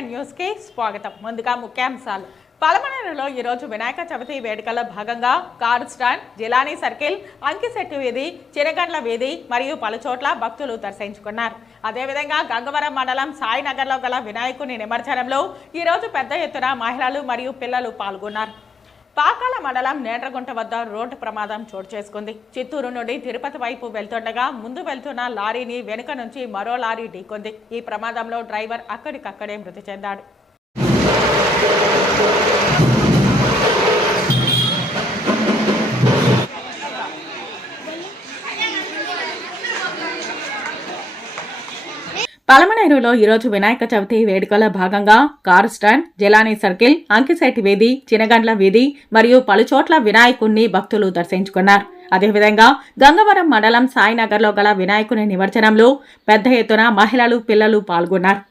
Indian news కి స్వాగతం. ముందుగా ముఖ్యాంశాలు. పలమనేరులో ఈ రోజు వినాయక చవితి వేడుకల్లో భాగంగా car stand, Jilani circle, Ankisetti వీధి, చిరగండ్ల వీధి మరియు పలుచోట్ల భక్తులు దర్శించుకున్నారు. అదేవిధంగా గంగవరం మండలం సాయినగర్లో గల వినాయకుని నిమజ్జనంలో ఈ రోజు పెద్ద ఎత్తున మహిళలు మరియు పిల్లలు పాల్గొన్నారు. పాకాల మండలం నేట్రగుంట వద్ద రోడ్డు ప్రమాదం చోటు చేసుకుంది. చిత్తూరు నుండి తిరుపతి వైపు వెళ్తుండగా ముందు వెళ్తున్న లారీని వెనుక నుంచి మరో లారీ ఢీకొంది. ఈ ప్రమాదంలో డ్రైవర్ అక్కడికక్కడే మృతి చెందాడు. పలమనేరులో ఈరోజు వినాయక చవితి వేడుకల భాగంగా car stand, Jilani circle, Ankisetti వీధి, చినగండ్ల వీధి మరియు పలుచోట్ల వినాయకుణ్ణి భక్తులు దర్శించుకున్నారు. అదేవిధంగా గంగవరం మండలం సాయినగర్లో గల వినాయకుని నిమజ్జనంలో పెద్ద ఎత్తున మహిళలు, పిల్లలు పాల్గొన్నారు.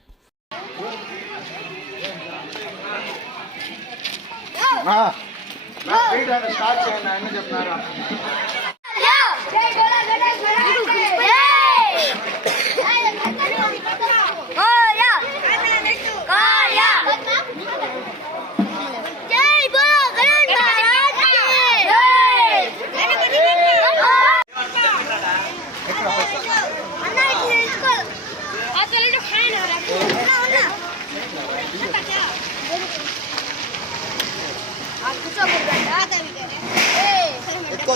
ఎక్కువ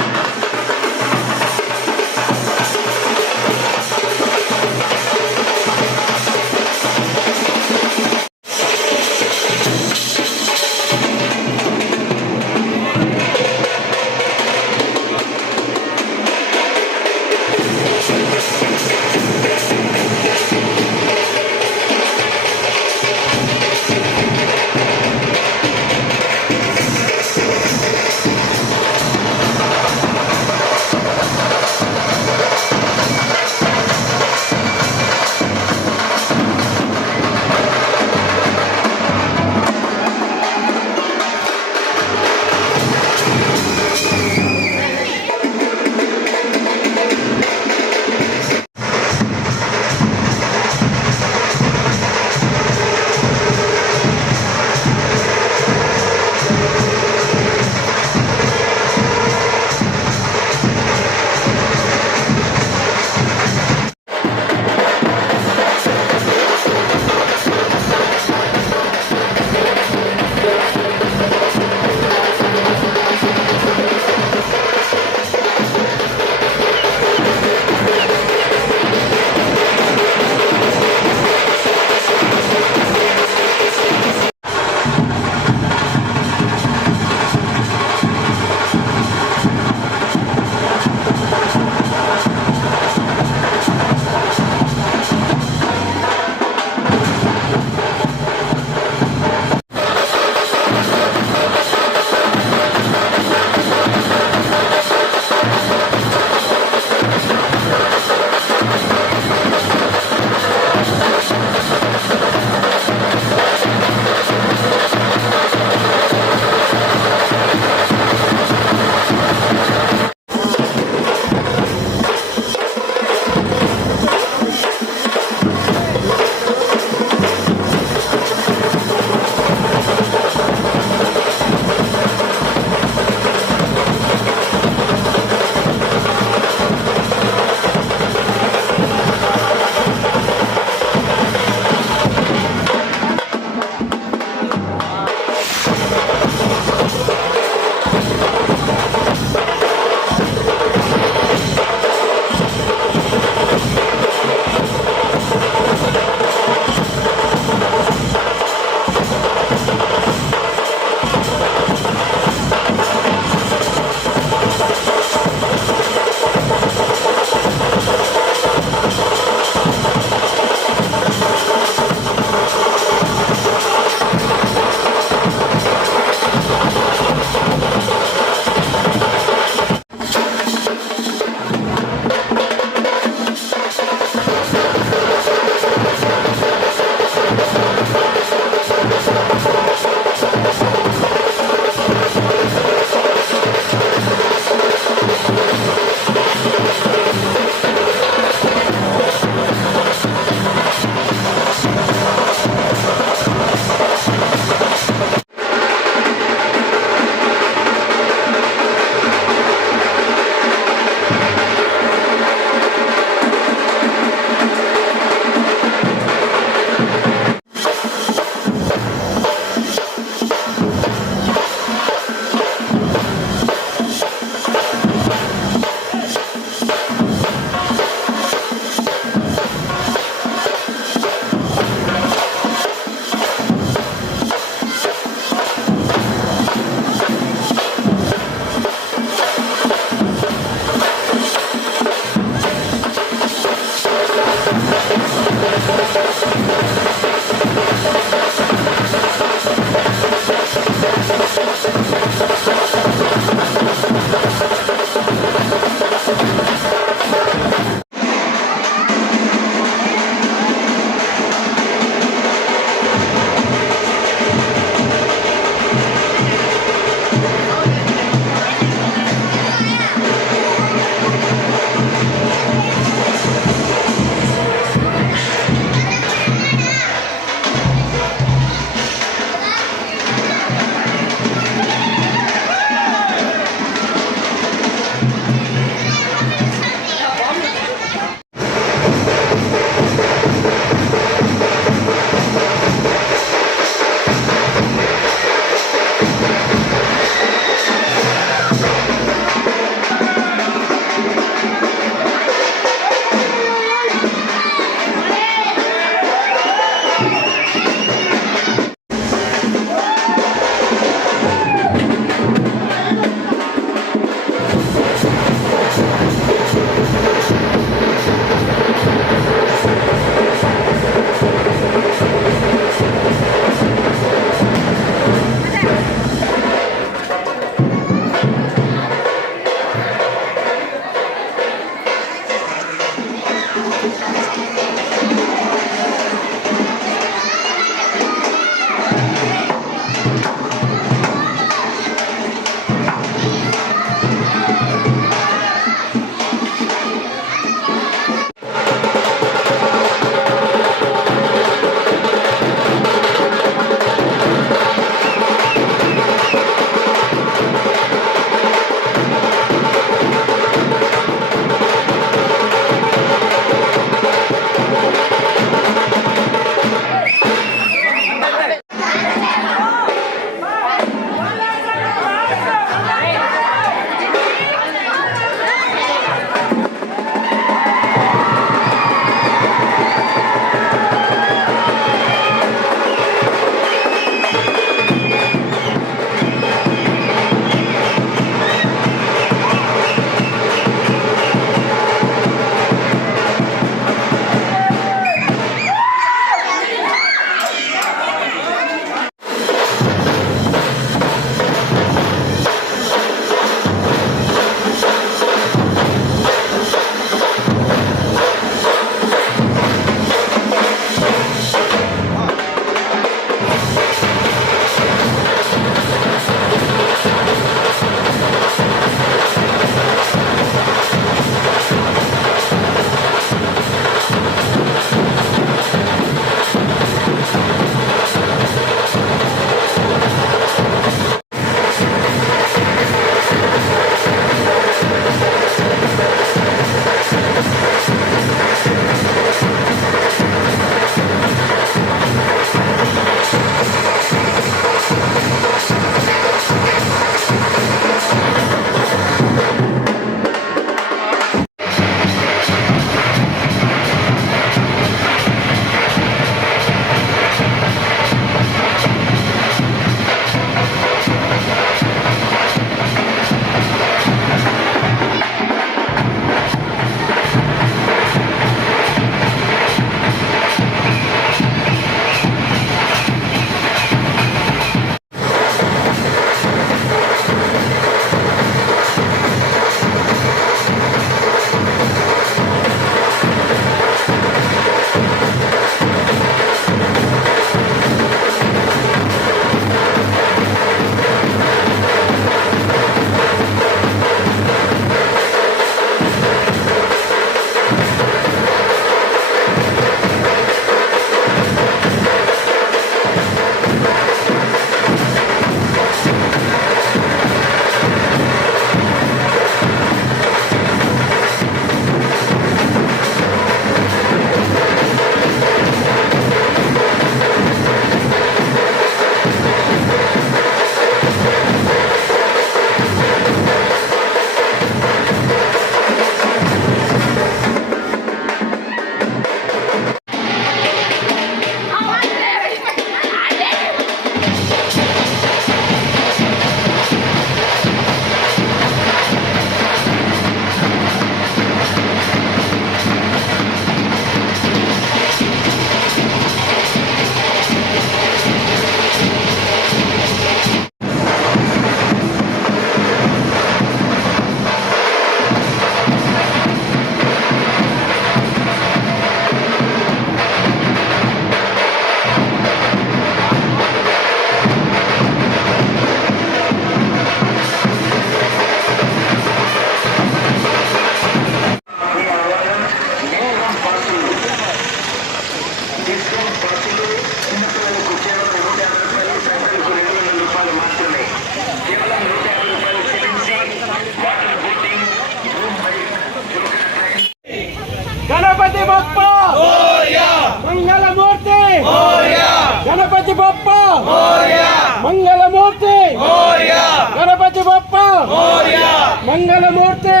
मंगलमूर्ति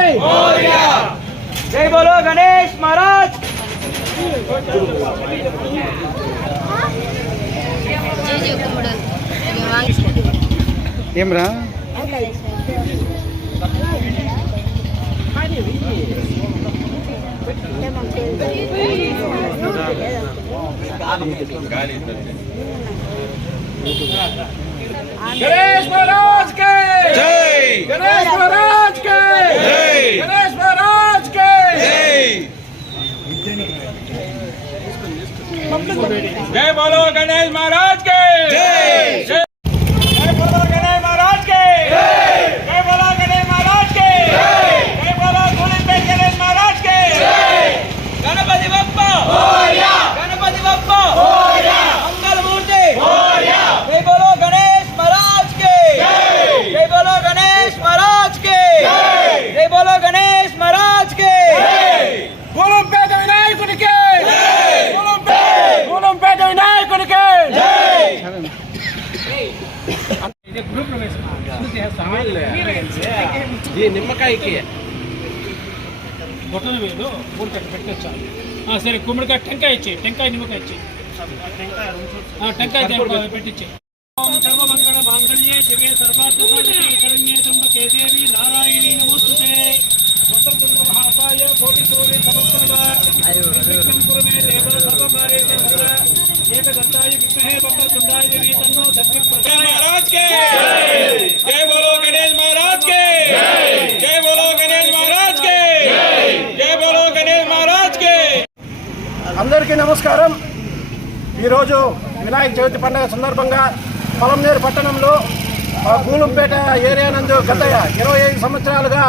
जय बोलो गणेश महाराज। ఏమ్రా गणेश महाराज के जय, गणेश महाराज के जय, गणेश महाराज के जय। जय बोलो गणेश महाराज के जय, जय बोलो गणेश महाराज के जय, जय बोलो गणेश महाराज के जय, जय बोलो गुरुपेट गणेश महाराज के जय। गणपति बप्पा मोरया, गणपति बप्पा मोरया, मंगलमूर्ति मोरया। जय बोलो गणेश महाराज के जय, जय बोलो गणेश महाराज के जय, जय बोलो गणेश महाराज के जय। गुरुपेट विनायकुनि के जय, गुरुपेट विनायकुनि के जय। నిమ్మకాయకి బొట్టన వేలు ఊరికట్ట పెట్టొచ్చా? సరే కుమ్మడికాయ టెంకాయ ఇచ్చి, టెంకాయ నిమ్మకాయ ఇచ్చి, టెంకాయ పెట్టించి. ఓం సర్వమంగళ మాంగళ్యే శివే సర్వార్థసాధికే శరణ్యే త్ర్యంబకే దేవి నారాయణీ నమోస్తుతే. వసంతుల మహాకాయ కోటి సూర్య సమప్రభ నిర్విఘ్నం కురు మే దేవ సర్వకార్యేషు సర్వదా. ఏకదంతాయ విద్మహే వక్రతుండాయ ధీమహి తన్నో దన్తి ప్రచోదయాత్। महाराज के जय बोलो गणेश महाराज के जय बोलो गणेश महाराज के जय बोलो गणेश महाराज के। అందరికీ నమస్కారం। ఈరోజు వినాయక చవితి పండుగ సందర్భంగా పొలంనేరు పట్టణంలో గూళంపేట ఏరియా నందు గత 25 సంవత్సరాలుగా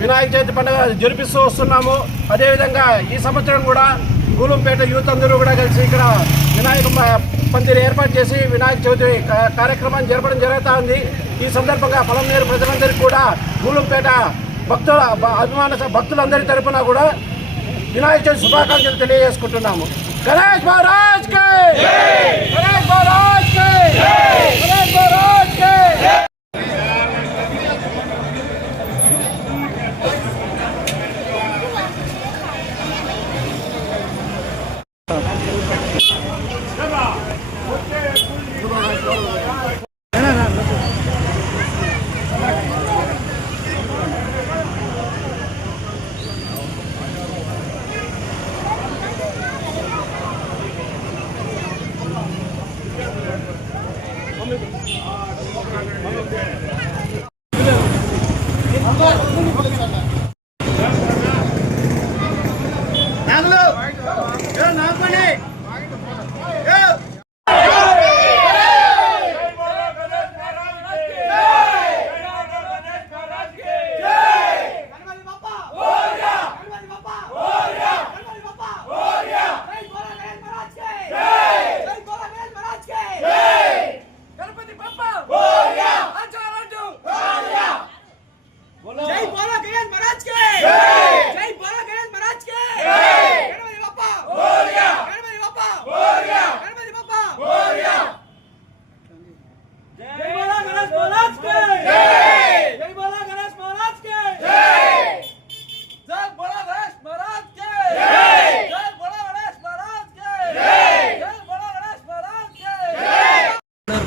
వినాయక చవితి పండుగ జరిపిస్తూ వస్తున్నాము. అదేవిధంగా ఈ సంవత్సరం కూడా గూళంపేట యూత్ అందరూ కూడా కలిసి ఇక్కడ వినాయక పందిరి ఏర్పాటు చేసి వినాయక చవితి కార్యక్రమాన్ని జరపడం జరుగుతూ ఉంది. ఈ సందర్భంగా పొలంనేరు ప్రజలందరికీ కూడా గూళంపేట భక్తులందరి తరఫున కూడా వినాయక చవితి శుభాకాంక్షలు తెలియజేసుకుంటున్నాము. గణేష్ మహారాజ్ కే గణేష్ మహారాజ్ కే గణేష్ మహారాజ్ కే।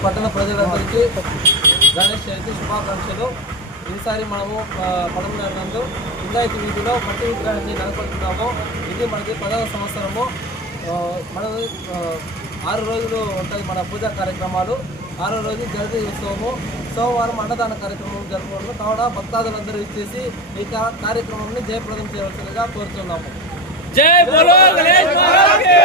పట్టణ ప్రజలందరికీ గణేష్ చవితి శుభాకాంక్షలు। ఈసారి మనము పడమనేరు నందు వినాయక వీధిలో మట్టి విగ్రహాన్ని నెలకొల్పుతున్నాము. ఇది మనకి 10వ సంవత్సరము. మనం 6 రోజులు ఉంటుంది మన పూజా కార్యక్రమాలు. 6వ రోజు జగతి ఉత్సవము, సోమవారం అన్నదాన కార్యక్రమం జరుపుకుంటాము. కావున భక్తాదులందరూ ఇచ్చేసి ఈ కార్యక్రమాన్ని జయప్రదం చేయవలసిందిగా కోరుతున్నాము. జై బోలో గణేష్ మహారాజ్ కి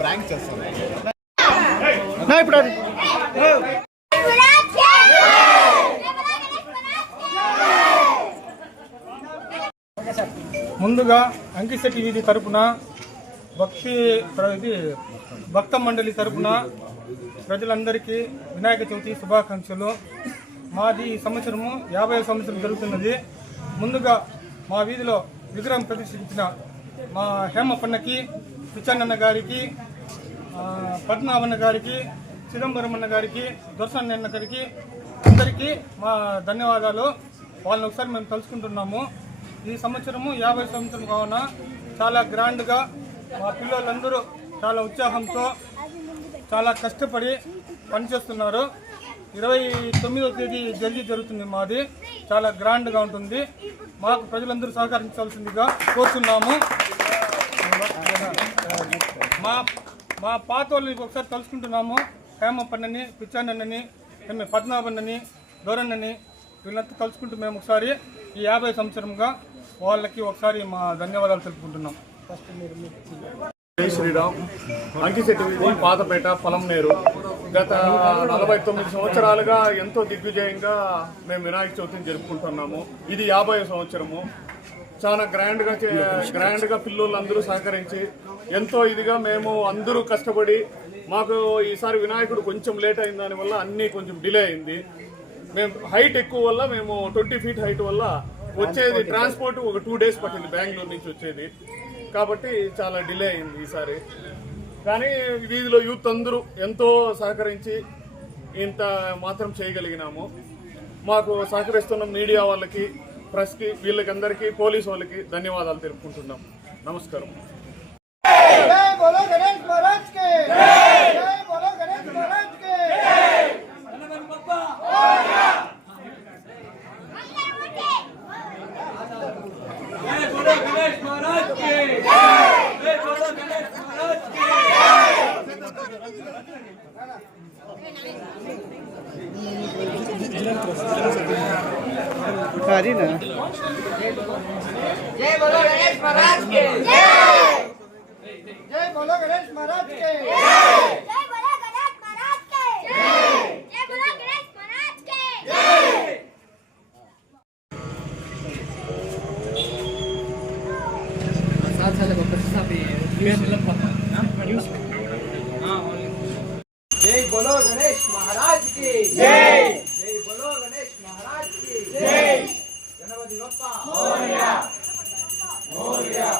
ప్రాంక్ చేస్తాను. ముందుగా అంకిశెట్టి వీధి తరపున భక్త మండలి తరపున ప్రజలందరికీ వినాయక చవితి శుభాకాంక్షలు. మాది ఈ సంవత్సరము 50 సంవత్సరం జరుగుతున్నది. ముందుగా మా వీధిలో విగ్రహం ప్రతిష్ఠించిన మా హేమప్పన్నకి, పిచ్చన్న గారికి, పద్మనాభన్న గారికి, చిదంబరం అన్న గారికి, దొరసన్న అన్న గారికి అందరికీ మా ధన్యవాదాలు. వాళ్ళని ఒకసారి మేము తలుచుకుంటున్నాము. ఈ సంవత్సరము 50 సంవత్సరం కావున చాలా గ్రాండ్గా మా పిల్లలందరూ చాలా ఉత్సాహంతో చాలా కష్టపడి పనిచేస్తున్నారు. 29వ తేదీ జరుగుతుంది. మాది చాలా గ్రాండ్గా ఉంటుంది. మాకు ప్రజలందరూ సహకరించాల్సిందిగా కోరుతున్నాము. మా పాత వాళ్ళని ఒకసారి తలుచుకుంటున్నాము. హేమప్పన్నని, పిచ్చాన్నని, పద్మనాభన్నని, దొరన్నని వీళ్ళంతా తలుచుకుంటూ మేము ఒకసారి ఈ 50 సంవత్సరంగా వాళ్ళకి ఒకసారి మా ధన్యవాదాలు తెలుపుకుంటున్నాం. జై శ్రీరామ్. అంకిశెట్టి వీధి, పాతపేట, పొలంనేరు. గత 49 సంవత్సరాలుగా ఎంతో దిగ్విజయంగా మేము వినాయక చవితిని జరుపుకుంటున్నాము. ఇది 50వ సంవత్సరము. చాలా గ్రాండ్గా పిల్లలందరూ సహకరించి ఎంతో ఇదిగా మేము అందరూ కష్టపడి, మాకు ఈసారి వినాయకుడు కొంచెం లేట్ అయిన దానివల్ల అన్నీ కొంచెం డిలే అయింది. మేము హైట్ ఎక్కువ వల్ల, మేము 20 ఫీట్ హైట్ వల్ల వచ్చేది ట్రాన్స్పోర్ట్ ఒక 2 డేస్ పట్టింది బెంగళూరు నుంచి వచ్చేది. కాబట్టి చాలా డిలే అయింది ఈసారి. కానీ వీధిలో యూత్ అందరూ ఎంతో సహకరించి ఇంత మాత్రం చేయగలిగినాము. మాకు సహకరిస్తున్న మీడియా వాళ్ళకి, ప్రెస్కి, వీళ్ళకి అందరికీ, పోలీసు వాళ్ళకి ధన్యవాదాలు తెలుపుకుంటున్నాం. నమస్కారం. जय बोलो गणेश महाराज के जय बोलो गणेश महाराज के जय बोलो गणेश महाराज के जय बोलो गणेश महाराज के जय बोलो गणेश महाराज की जय जय बोलो गणेश महाराज की जय गणपति बप्पा मोरया मोरया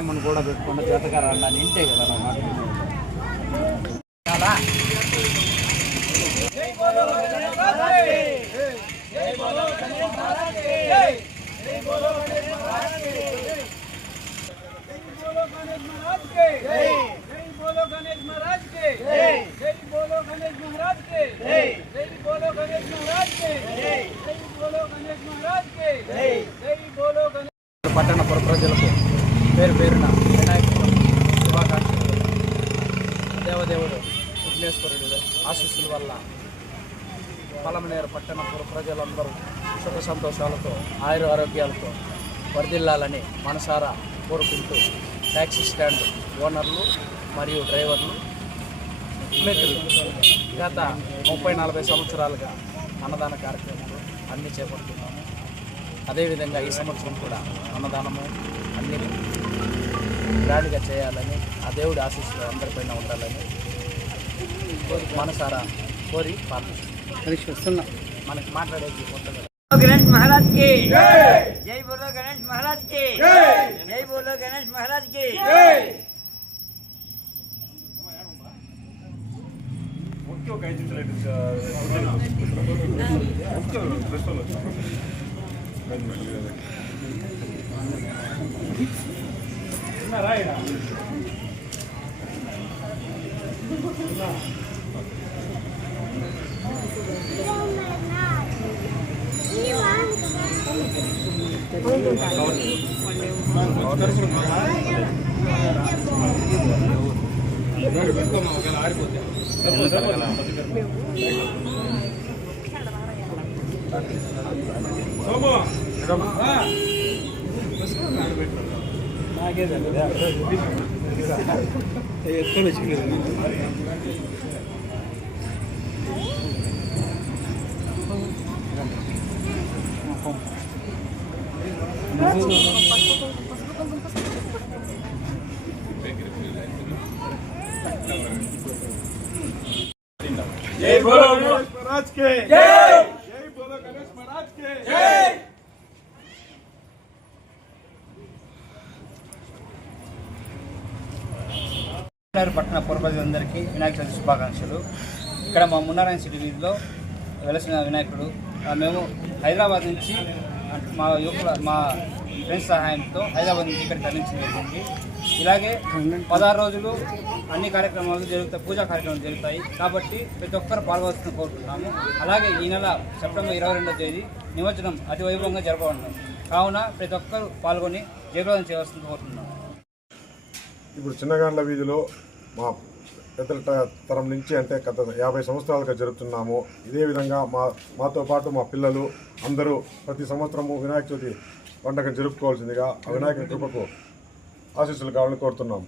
మనం కూడా పెట్టుకున్న జతకారా అన్నాను ఇంతే కదా పట్టణ పుర ప్రజలకు పేరు పేరున వినాయక శుభాకాంక్షలు. దేవదేవుడు విఘ్నేశ్వరుడు ఆశీస్సుల వల్ల పొలంనేరు పట్టణ పుర ప్రజలందరూ సుఖ సంతోషాలతో, ఆరోగ్యాలతో వర్ధిల్లాలని మనసారా కోరుకుంటూ ట్యాక్సీ స్టాండ్ ఓనర్లు మరియు డ్రైవర్లు మిత్రులు గత 30-40 సంవత్సరాలుగా అన్నదాన కార్యక్రమాలు అన్నీ చేపడుతున్నాము. అదేవిధంగా ఈ సంవత్సరం కూడా అన్నదానము అన్ని గ్రాండ్గా చేయాలని, ఆ దేవుడి ఆశీస్సులు అందరిపైన ఉండాలని మనసారా కోరి ప్రార్థిస్తున్నాం. మనకి మాట్లాడేది కొత్తగా गणेश महाराज की जय बोलो गणेश महाराज की जय बोलो गणेश महाराज की जय बोलो गणेश महाराज के जय जय बोलो गणेश महाराज के जय పట్టణ పూర్వ ప్రజలందరికీ వినాయక చవితి శుభాకాంక్షలు. ఇక్కడ మా మున్నారాయణ సిటీ వీధిలో వెలసిన వినాయకుడు మేము హైదరాబాద్ నుంచి మా యువకుల మా ఫ్రెండ్స్ సహాయంతో హైదరాబాద్ నుంచి ఇక్కడ తరలించడం జరిగింది. ఇలాగే 16 రోజులు అన్ని కార్యక్రమాలు జరుగుతాయి, పూజా కార్యక్రమాలు జరుగుతాయి. కాబట్టి ప్రతి ఒక్కరు పాల్గొవాల్సిన కోరుతున్నాము. అలాగే ఈ నెల సెప్టెంబర్ 22వ తేదీ నిమజ్జనం అతి వైభవంగా జరపబడినాం. కావున ప్రతి ఒక్కరు పాల్గొని జయప్రదం చేయవలసింది కోరుతున్నాము. ఇప్పుడు చిన్నగాండ్ల వీధిలో మా పెద్దల తరం నుంచి అంటే గత 50 సంవత్సరాలుగా జరుపుతున్నాము. ఇదే విధంగా మాతో పాటు మా పిల్లలు అందరూ ప్రతి సంవత్సరము వినాయక చవితి పండుగ జరుపుకోవాల్సిందిగా ఆ వినాయకుని కృపకు ఆశీస్సులు కావాలని కోరుతున్నాము.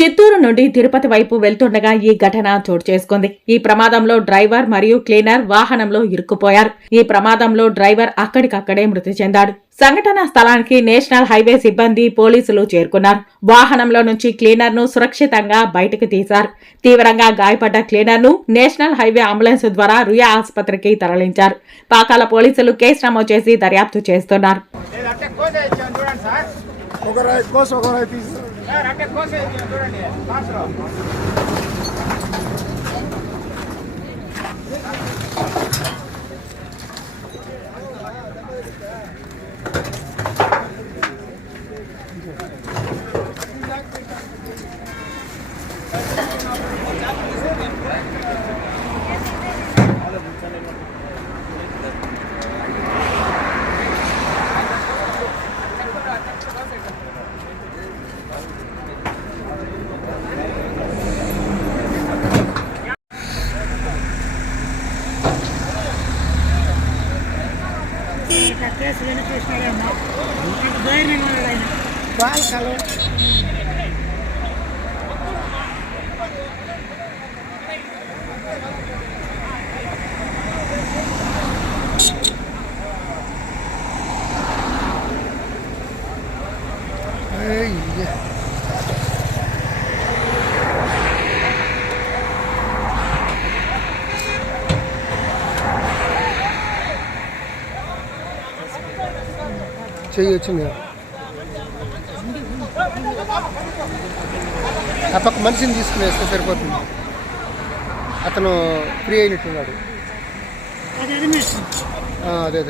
చిత్తూరు నుండి తిరుపతి వైపు వెళ్తుండగా ఈ ఘటన చోటు చేసుకుంది. ఈ ప్రమాదంలో డ్రైవర్ మరియు క్లీనర్ వాహనంలో ఇరుక్కుపోయారు. ఈ ప్రమాదంలో డ్రైవర్ అక్కడికక్కడే మృతి చెందాడు. సంఘటనా స్థలానికి నేషనల్ హైవే సిబ్బంది పోలీసులు చేరుకున్నారు. వాహనంలో నుంచి క్లీనర్ ను సురక్షితంగా బయటకు తీశారు. తీవ్రంగా గాయపడ్డ క్లీనర్ ను నేషనల్ హైవే అంబులెన్స్ ద్వారా రుయా ఆసుపత్రికి తరలించారు. పాకాల పోలీసులు కేసు నమోదు చేసి దర్యాప్తు చేస్తున్నారు. చేయొచ్చింది ఆ పక్క మనిషిని తీసుకుని వేస్తే సరిపోతుంది. అతను ఫ్రీ అయినట్టున్నాడు. అదే